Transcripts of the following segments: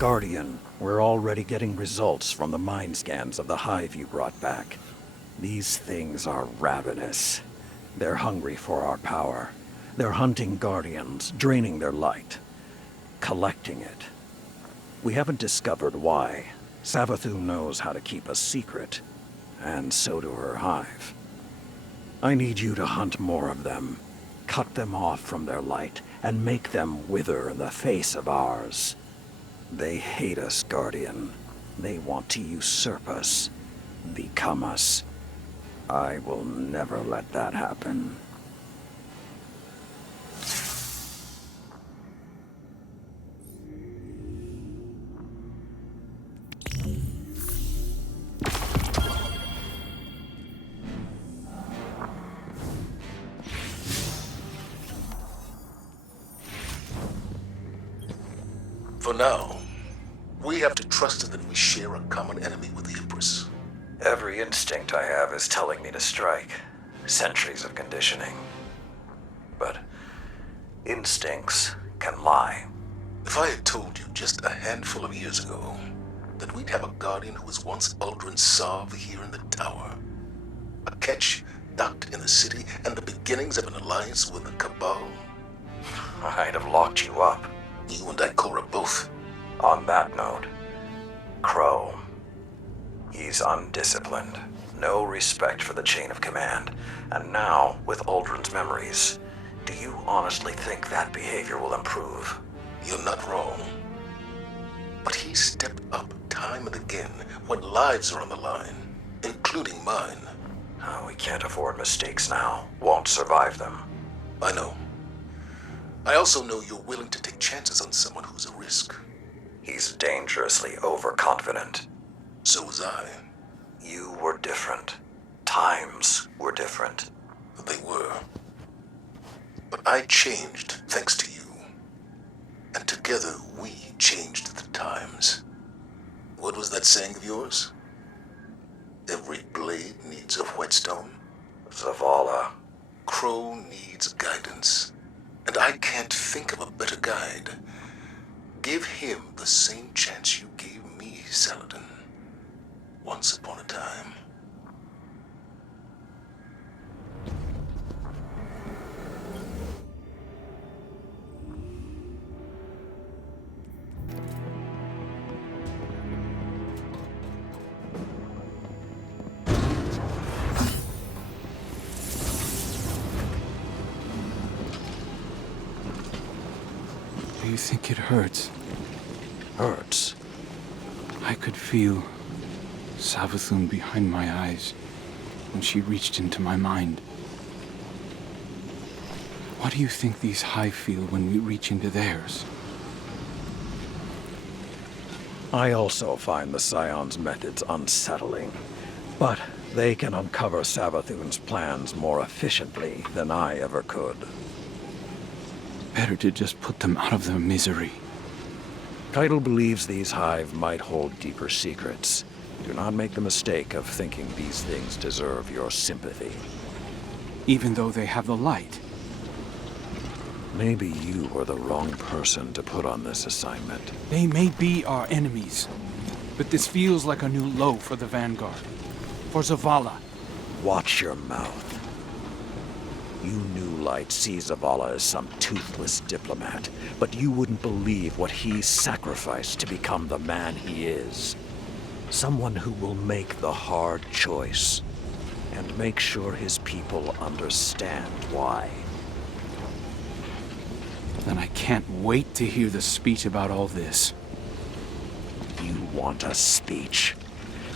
Guardian, we're already getting results from the mind scans of the hive you brought back. These things are ravenous. They're hungry for our power. They're hunting Guardians, draining their light, collecting it. We haven't discovered why. Savathun knows how to keep a secret, and so do her hive. I need you to hunt more of them, cut them off from their light, and make them wither in the face of ours. They hate us, Guardian. They want to usurp us, become us. I will never let that happen. For now, we have to trust that we share a common enemy with the Empress. Every instinct I have is telling me to strike. Centuries of conditioning. But instincts can lie. If I had told you just a handful of years ago that we'd have a Guardian who was once Uldren Sov here in the tower, a catch docked in the city, and the beginnings of an alliance with the Cabal, I'd have locked you up. You and Ikora both. On that note, Crow. He's undisciplined, no respect for the chain of command, and now, with Uldren's memories, do you honestly think that behavior will improve? You're not wrong. But he stepped up time and again when lives are on the line, including mine. Oh, we can't afford mistakes now. Won't survive them. I know. I also know you're willing to take chances on someone who's a risk. He's dangerously overconfident. So was I. You were different. Times were different. They were. But I changed thanks to you. And together we changed the times. What was that saying of yours? Every blade needs a whetstone. Zavala. Crow needs guidance. And I can't think of a better guide. Give him the same chance you gave me, Saladin. Once upon a time. Do you think it hurts? Hurts? I could feel Savathun behind my eyes when she reached into my mind. What do you think these hive feel when we reach into theirs? I also find the Scion's methods unsettling, but they can uncover Savathun's plans more efficiently than I ever could. Better to just put them out of their misery. Keitel believes these hive might hold deeper secrets. Do not make the mistake of thinking these things deserve your sympathy. Even though they have the light. Maybe you were the wrong person to put on this assignment. They may be our enemies, but this feels like a new low for the Vanguard. For Zavala. Watch your mouth. You New Light see Zavala as some toothless diplomat, but you wouldn't believe what he sacrificed to become the man he is. Someone who will make the hard choice, and make sure his people understand why. Then I can't wait to hear the speech about all this. You want a speech?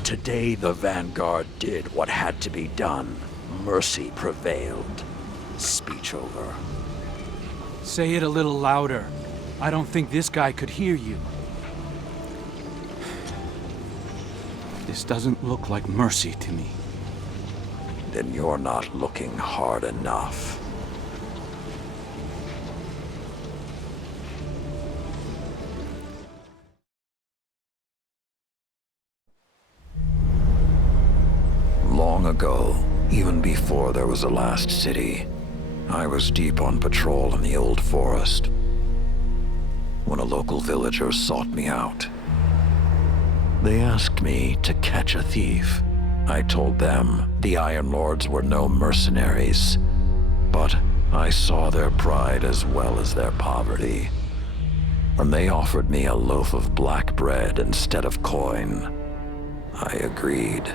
Today the Vanguard did what had to be done. Mercy prevailed. Speech over. Say it a little louder. I don't think this guy could hear you. This doesn't look like mercy to me. Then you're not looking hard enough. Long ago, even before there was a last city, I was deep on patrol in the old forest. when a local villager sought me out. They asked me to catch a thief. I told them the Iron Lords were no mercenaries, but I saw their pride as well as their poverty. When they offered me a loaf of black bread instead of coin, I agreed.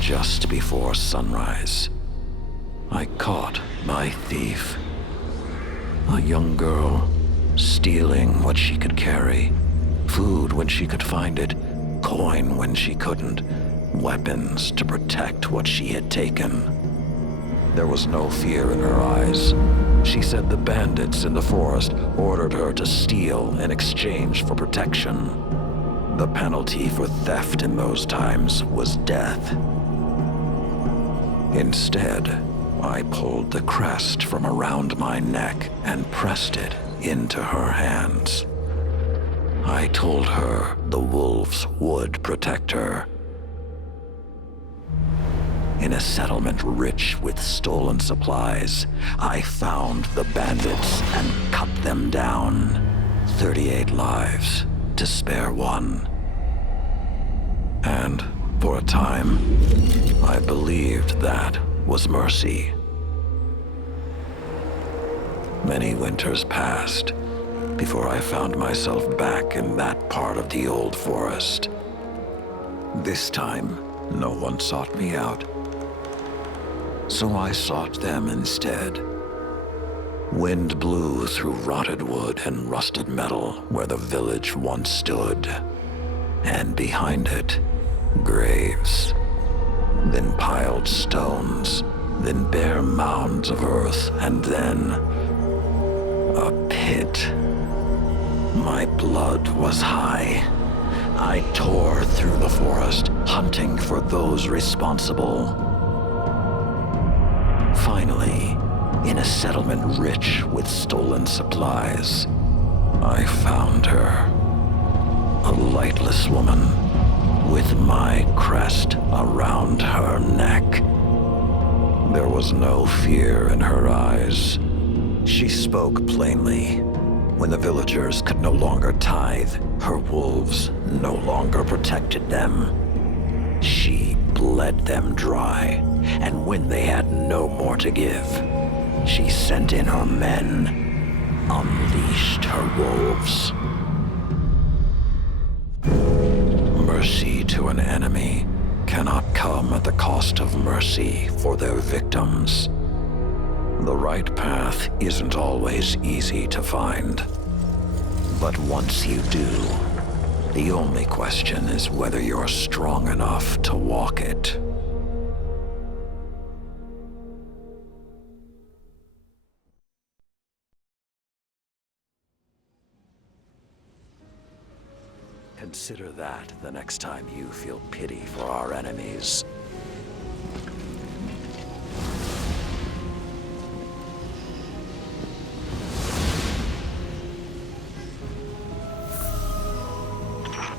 Just before sunrise, I caught my thief. A young girl, stealing what she could carry. Food when she could find it, coin when she couldn't, weapons to protect what she had taken. There was no fear in her eyes. She said the bandits in the forest ordered her to steal in exchange for protection. The penalty for theft in those times was death. Instead, I pulled the crest from around my neck and pressed it into her hands. I told her the wolves would protect her. In a settlement rich with stolen supplies, I found the bandits and cut them down. 38 lives to spare one. And for a time, I believed that was mercy. Many winters passed before I found myself back in that part of the old forest. This time, no one sought me out. So I sought them instead. Wind blew through rotted wood and rusted metal where the village once stood. And behind it, graves. Then piled stones, then bare mounds of earth, and then a pit. My blood was high. I tore through the forest, hunting for those responsible. Finally, in a settlement rich with stolen supplies, I found her. A lightless woman with my crest around her neck. There was no fear in her eyes. She spoke plainly. When the villagers could no longer tithe, her wolves no longer protected them. She bled them dry, and when they had no more to give, she sent in her men, unleashed her wolves. Mercy to an enemy cannot come at the cost of mercy for their victims. The right path isn't always easy to find. But once you do, the only question is whether you're strong enough to walk it. Consider that the next time you feel pity for our enemies.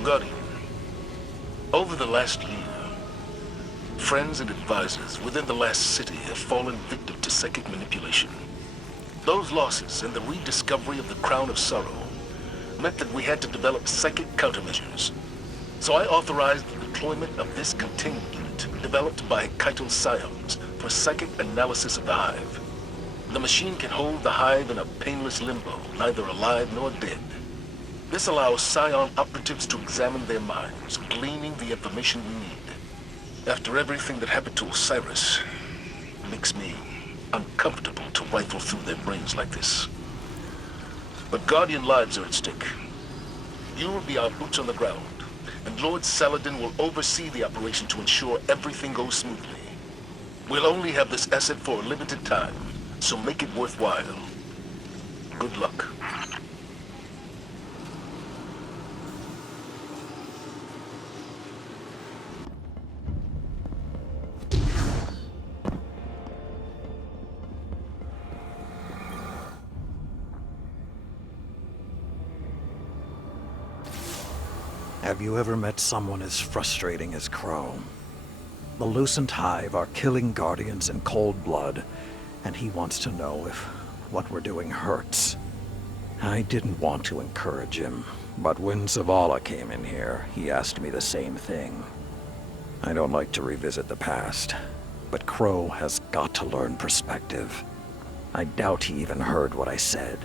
Guardian, over the last year, friends and advisors within the last city have fallen victim to psychic manipulation. Those losses and the rediscovery of the Crown of Sorrow meant that we had to develop psychic countermeasures. So I authorized the deployment of this containment unit developed by Kaito Scions for psychic analysis of the Hive. The machine can hold the Hive in a painless limbo, neither alive nor dead. This allows Scion operatives to examine their minds, gleaning the information we need. After everything that happened to Osiris, it makes me uncomfortable to rifle through their brains like this. But Guardian lives are at stake. You will be our boots on the ground, and Lord Saladin will oversee the operation to ensure everything goes smoothly. We'll only have this asset for a limited time, so make it worthwhile. Good luck. Have you ever met someone as frustrating as Crow? The Lucent Hive are killing Guardians in cold blood, and he wants to know if what we're doing hurts. I didn't want to encourage him, but when Zavala came in here, he asked me the same thing. I don't like to revisit the past, but Crow has got to learn perspective. I doubt he even heard what I said.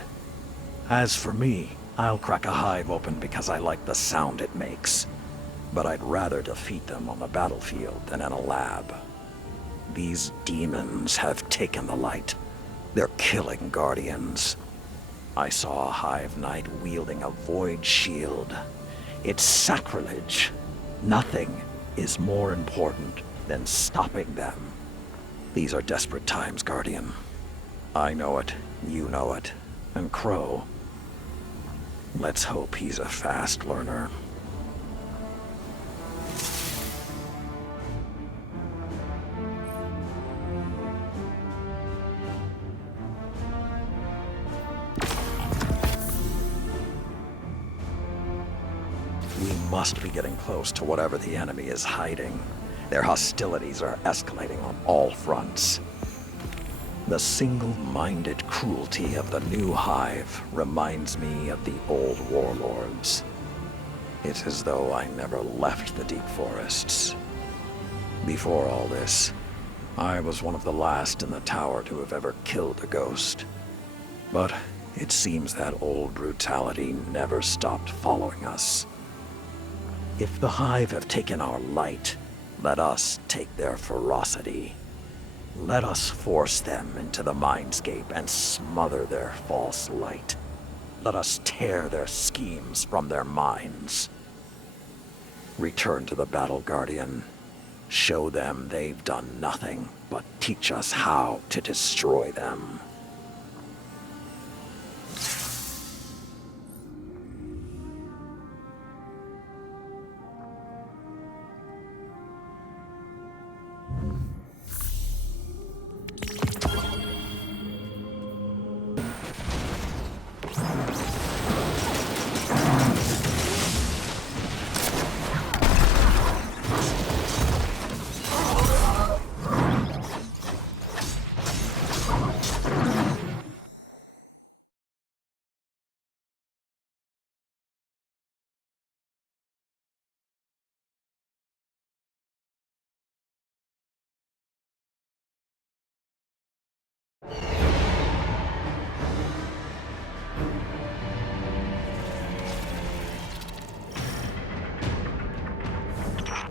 As for me, I'll crack a hive open because I like the sound it makes. But I'd rather defeat them on the battlefield than in a lab. These demons have taken the light. They're killing Guardians. I saw a Hive Knight wielding a void shield. It's sacrilege. Nothing is more important than stopping them. These are desperate times, Guardian. I know it, you know it, and Crow. Let's hope he's a fast learner. We must be getting close to whatever the enemy is hiding. Their hostilities are escalating on all fronts. The single-minded cruelty of the new Hive reminds me of the old warlords. It's as though I never left the deep forests. Before all this, I was one of the last in the tower to have ever killed a ghost. But it seems that old brutality never stopped following us. If the Hive have taken our light, let us take their ferocity. Let us force them into the mindscape and smother their false light. Let us tear their schemes from their minds. Return to the battle, Guardian. Show them they've done nothing but teach us how to destroy them.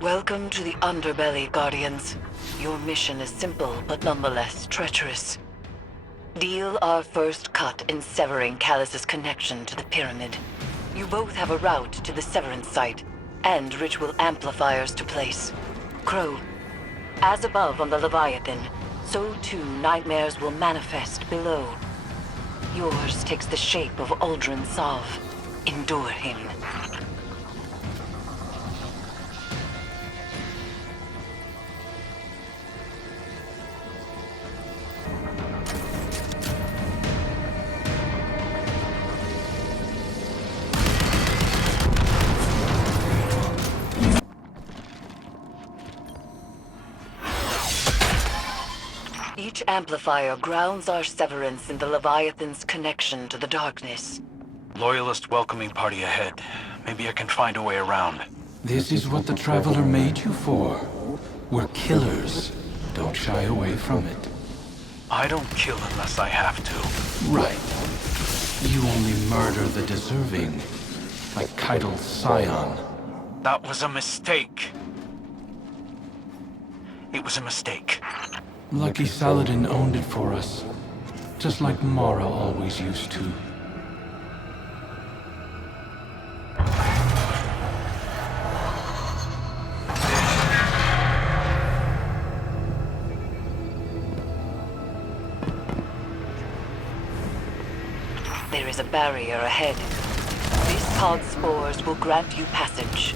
Welcome to the Underbelly, Guardians. Your mission is simple, but nonetheless treacherous. Deal our first cut in severing Callus's connection to the pyramid. You both have a route to the severance site, and ritual amplifiers to place. Crow, as above on the Leviathan, so too nightmares will manifest below. Yours takes the shape of Uldren Sov. Endure him. Each amplifier grounds our severance in the Leviathan's connection to the darkness. Loyalist welcoming party ahead. Maybe I can find a way around. This is what the Traveler made you for. We're killers. Don't shy away from it. I don't kill unless I have to. Right. You only murder the deserving, like Keitel's scion. That was a mistake. It was a mistake. Lucky Saladin owned it for us, just like Mara always used to. There is a barrier ahead. These cog spores will grant you passage.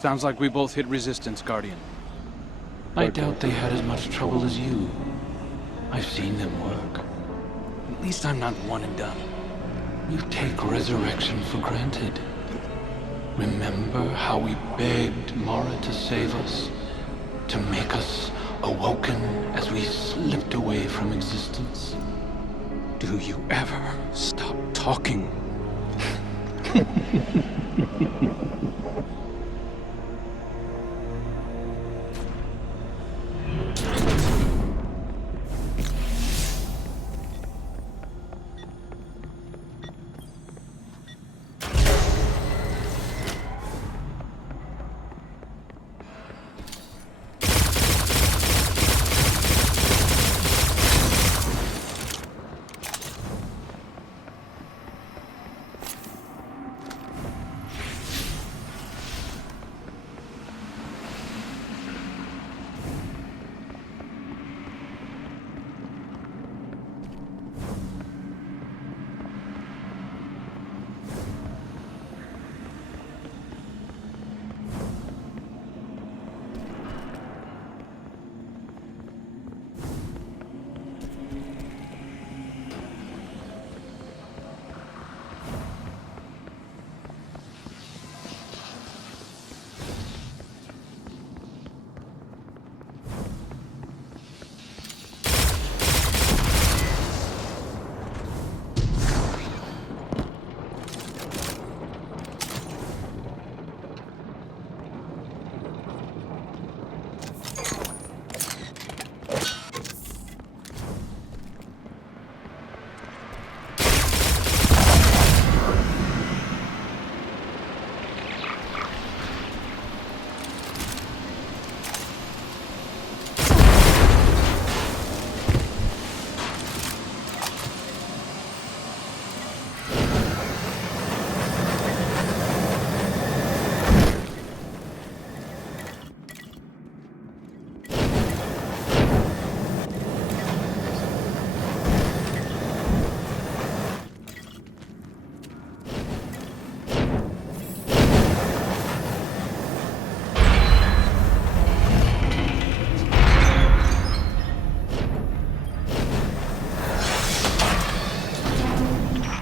Sounds like we both hit resistance, Guardian. I doubt they had as much trouble as you. I've seen them work. At least I'm not one and done. You take resurrection for granted. Remember how we begged Mara to save us? To make us awoken as we slipped away from existence? Do you ever stop talking?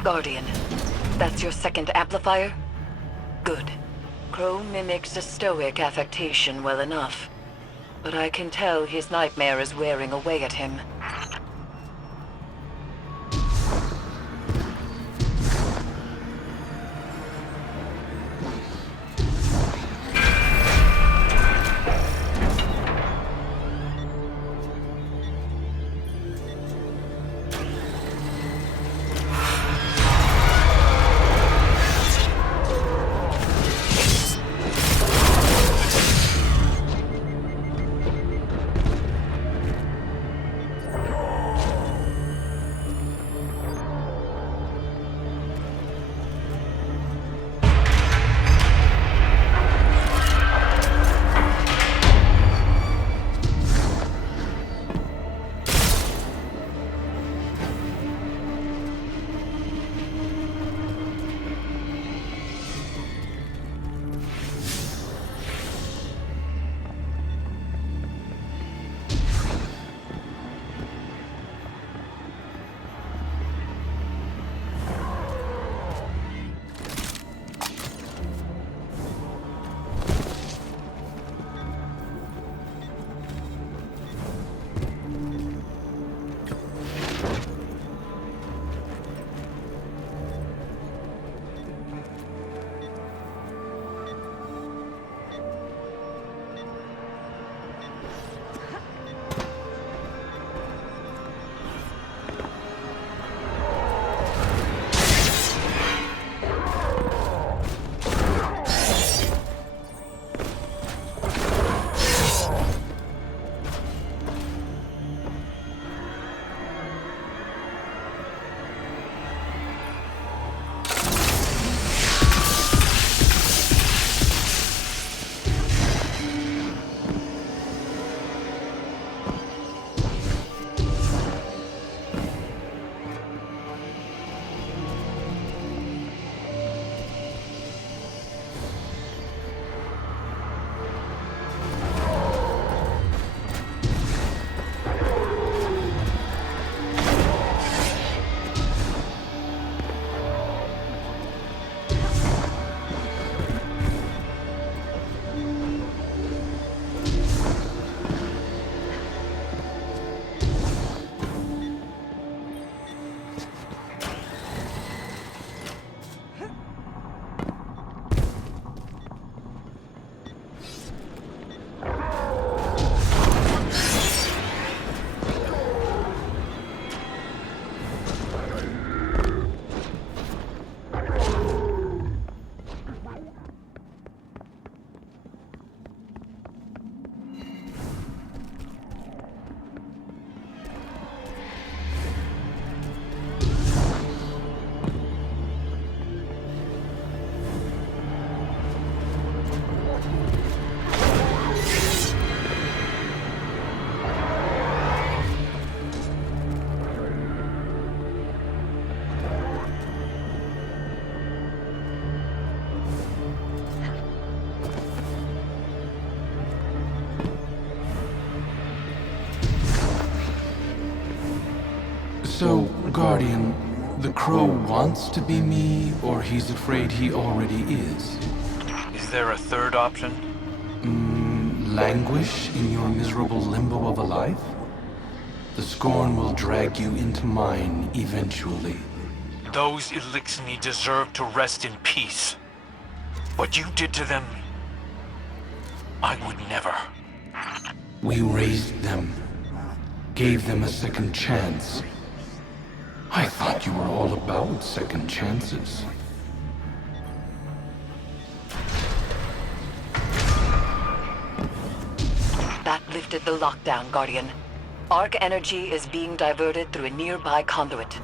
Guardian, that's your second amplifier? Good. Crow mimics a stoic affectation well enough. But I can tell his nightmare is wearing away at him. So, Guardian, the Crow wants to be me, or he's afraid he already is? Is there a third option? Languish in your miserable limbo of a life? The Scorn will drag you into mine eventually. Those Elixni deserve to rest in peace. What you did to them, I would never. We raised them, gave them a second chance. I thought you were all about second chances. That lifted the lockdown, Guardian. Arc energy is being diverted through a nearby conduit.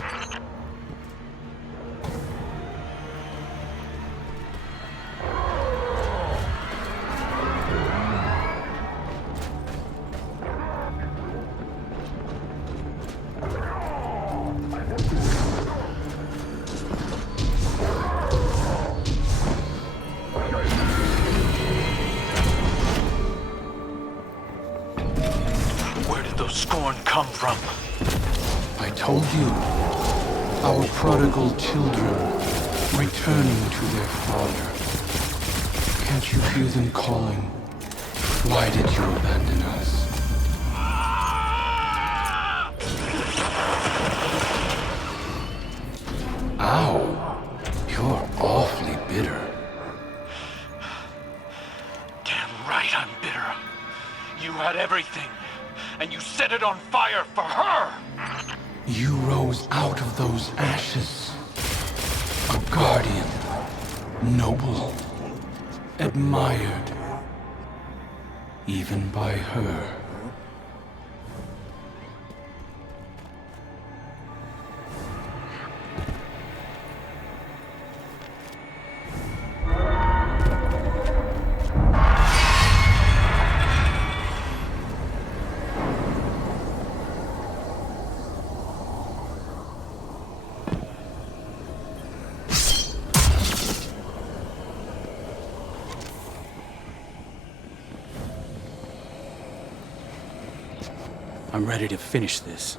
Where did those Scorn come from? I told you, our prodigal children returning to their father. Can't you hear them calling? Why did you abandon us? Ow, you're awfully bitter. Damn right I'm bitter. You had everything, and you set it on fire for her! You rose out of those ashes. A guardian. Noble. Admired. Even by her. I'm ready to finish this.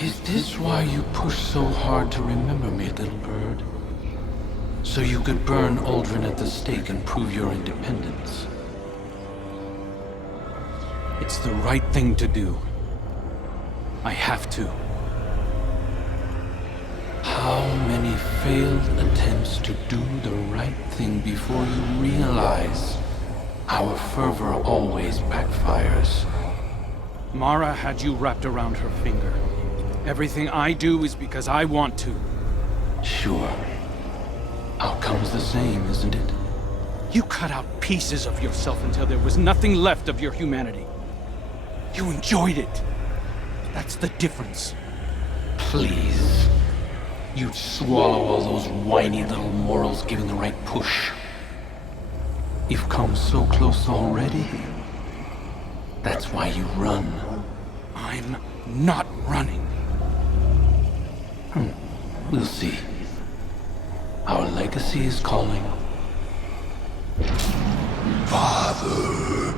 Is this why you push so hard to remember me, little bird? So you could burn Aldrin at the stake and prove your independence? It's the right thing to do. I have to. How many failed attempts to do the right thing before you realize our fervor always backfires? Mara had you wrapped around her finger. Everything I do is because I want to. Sure. Outcome's the same, isn't it? You cut out pieces of yourself until there was nothing left of your humanity. You enjoyed it. That's the difference. Please. You'd swallow all those whiny little morals giving the right push. You've come so close already. That's why you run. I'm not running. We'll see. Our legacy is calling. Father.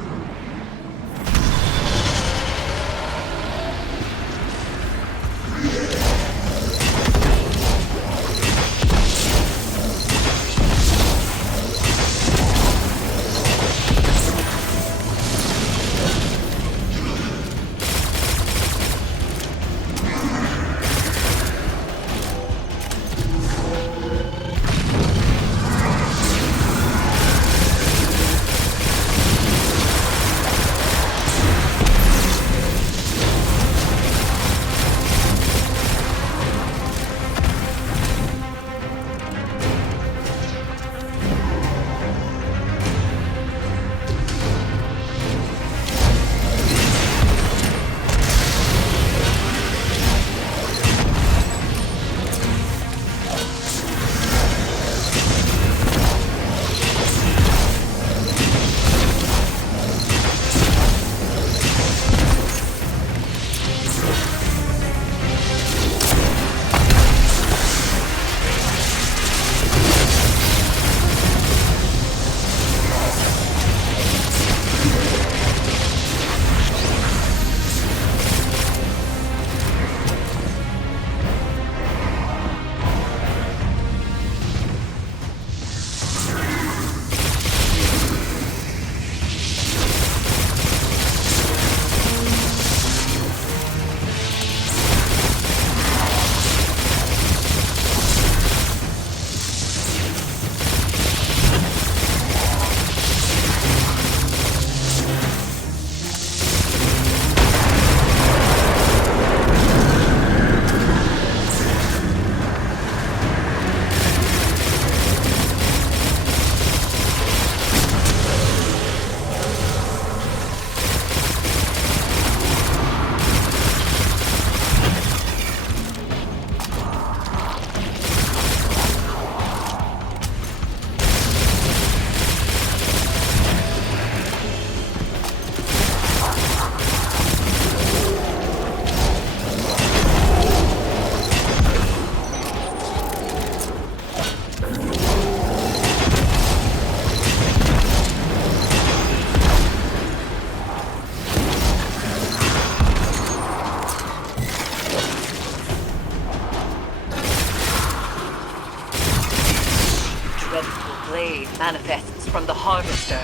manifests from the Harvester.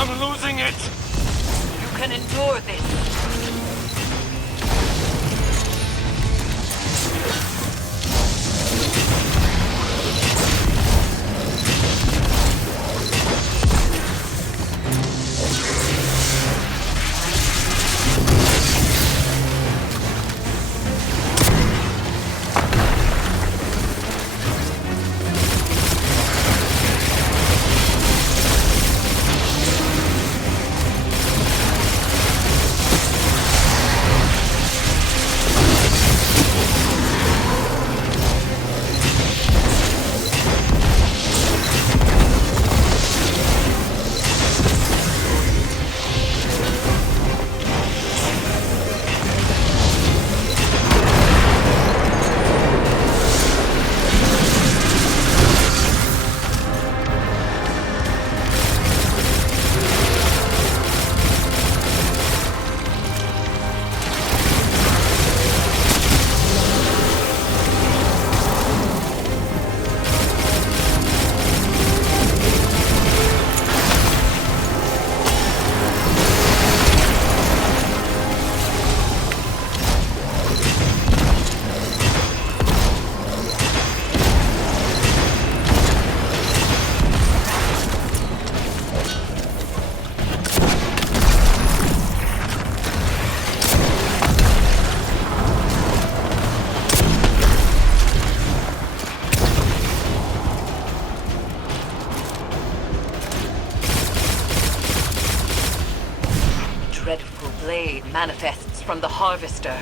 I'm losing it! You can endure this. Dreadful blade manifests from the Harvester.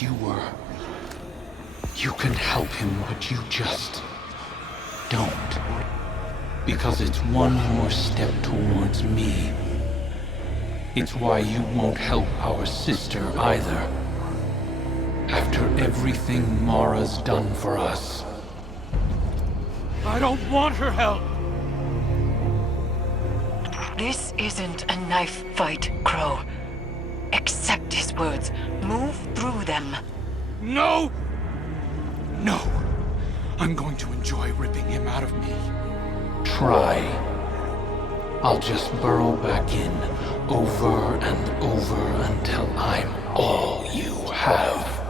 You were. You can help him, but you just don't. Because it's one more step towards me. It's why you won't help our sister either. After everything Mara's done for us. I don't want her help! This isn't a knife fight, Crow. Accept his words. Move through them. No! No! I'm going to enjoy ripping him out of me. Try. I'll just burrow back in, over and over until I'm all you have.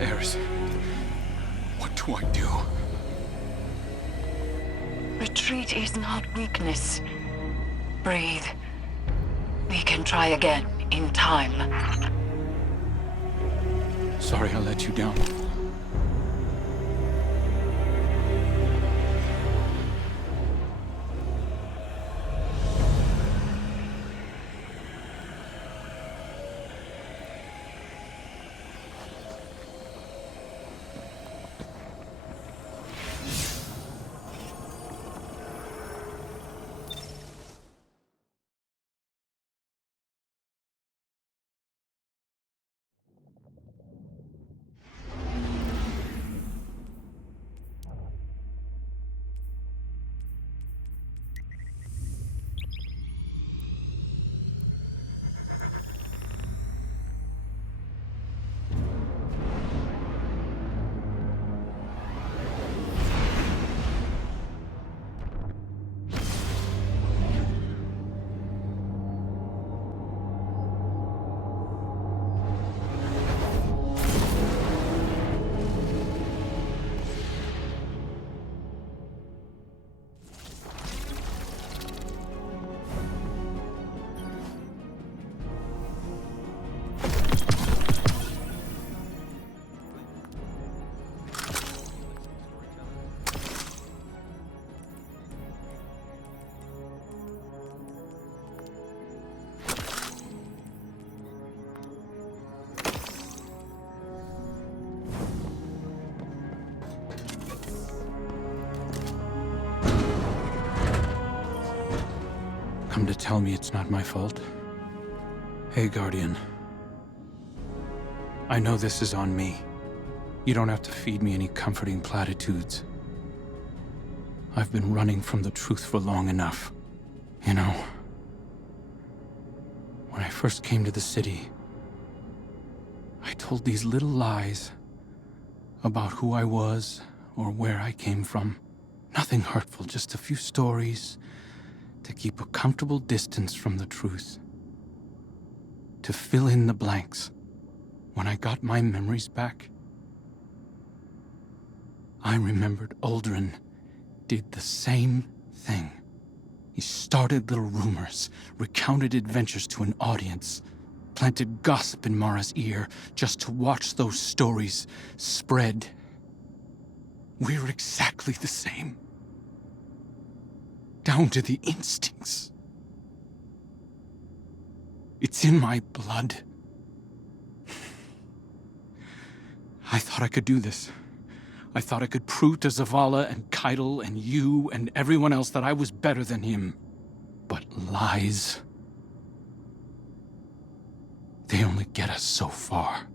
Eris, what do I do? Retreat is not weakness. Breathe. We can try again in time. Sorry I let you down. Come to tell me it's not my fault? Hey, Guardian. I know this is on me. You don't have to feed me any comforting platitudes. I've been running from the truth for long enough. You know, when I first came to the city, I told these little lies about who I was or where I came from. Nothing hurtful, just a few stories to keep a comfortable distance from the truth. To fill in the blanks. When I got my memories back, I remembered Aldrin did the same thing. He started little rumors, recounted adventures to an audience, planted gossip in Mara's ear just to watch those stories spread. We're exactly the same. Down to the instincts. It's in my blood. I thought I could do this. I thought I could prove to Zavala and Keitel and you and everyone else that I was better than him. But lies, they only get us so far.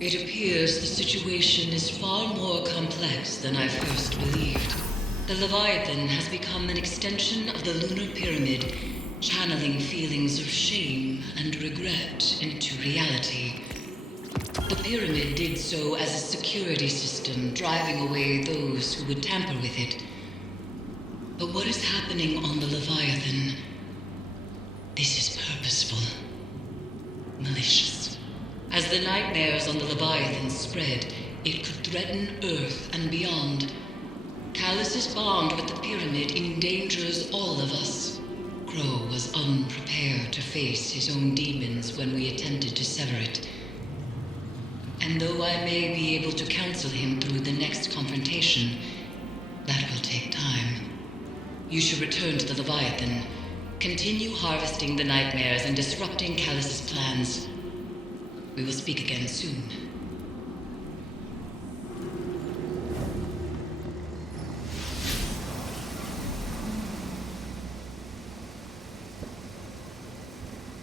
It appears the situation is far more complex than I first believed. The Leviathan has become an extension of the lunar pyramid, channeling feelings of shame and regret into reality. The pyramid did so as a security system, driving away those who would tamper with it. But what is happening on the Leviathan? This is purposeful, malicious. As the nightmares on the Leviathan spread, it could threaten Earth and beyond. Callus's bond with the pyramid endangers all of us. Crow was unprepared to face his own demons when we attempted to sever it. And though I may be able to counsel him through the next confrontation, that will take time. You should return to the Leviathan. Continue harvesting the nightmares and disrupting Callus's plans. We will speak again soon.